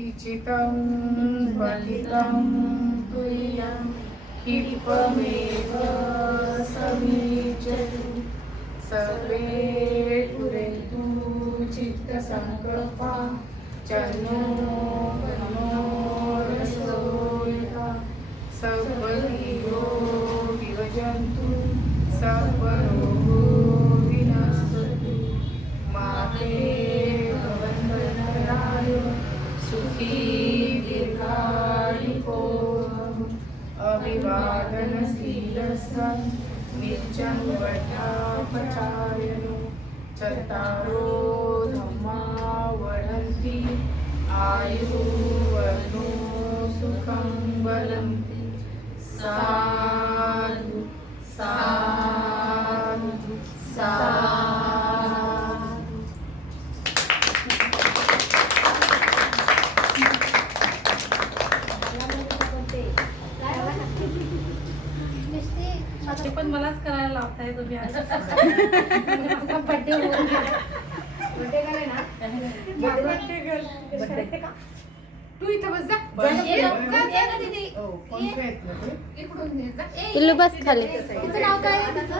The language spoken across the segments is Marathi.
इचितं पतितं तुयं क्षिपमेव समीचतु सर्वे पुरेतु चित्तसङ्कल्पा चन्नो मनोरसोऽयः सर्वदीयो विभजन्तु सर्वरोगो विनश्यतु माते भवन्तराय सुखी दीर्घायुको अभिवादनशीलस्य नित्यं वड्डापचायनो चत्तारो धम्मा वदन्ति आयुर्वर्णो सुखं वदन्ति साधु साधु साधु। ते पण मलाच करायला लावताय तुम्ही आज. बर्थडे होऊन गेला. बर्थडे करे ना? बर्थडे का? तू इथं बस जा. ये ना दीदी. कोण प्रयत्न कर. इकडून ये जा. पिल्लू बस खाली. तिचं नाव काय आहे तिचं?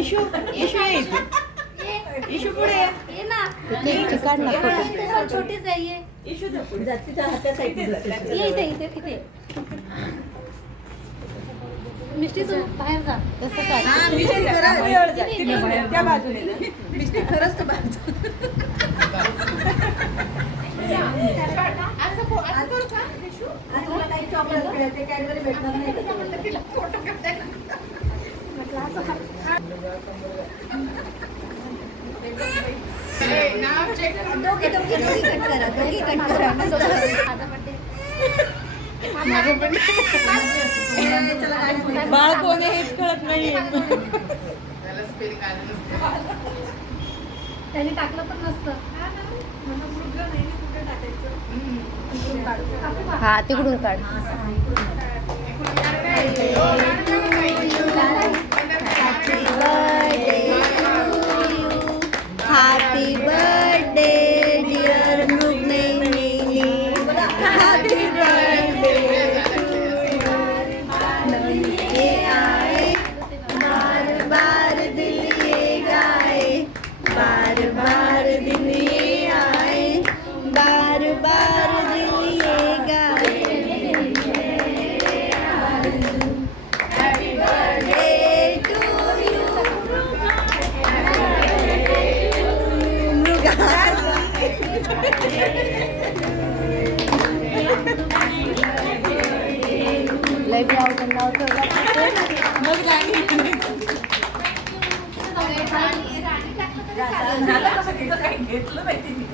इशू इशू ये इथे. इशू पुढे ये. ये ना. इथे काढ ना फोटो. छोटीच आहे ये. इशू जा पुढे जा. तिच्या हातात साईड ये इथे. मिष्टी तू बाहेर जा. तसं काढ. त्या बाजूने मिस्टी खरंच तर बाजू असं करू का? तुला काही चॉकलेट मिळते कॅडबरी भेटणार नाही का तुला? तिला फोटो काढताय ना. नाव चेक दोघी कट करा. माझा बर्थडे. बाळ कोण आहे हेच कळत नाहीये. त्याला स्पेलिंग आलं नसतं. त्यांनी टाकलं पण नसतं. हा तिकडून काढ. Happy birthday dear Mriganayani. Happy birthday. ये आए बार बार दिल ये गाए. बार बार दिल ये आए. बार बार दिल ये गाए. Happy birthday to you Mriga. लय आवडून लावतो. मग गाणी झालं कसं तिचं काही घेतलं नाही तिने.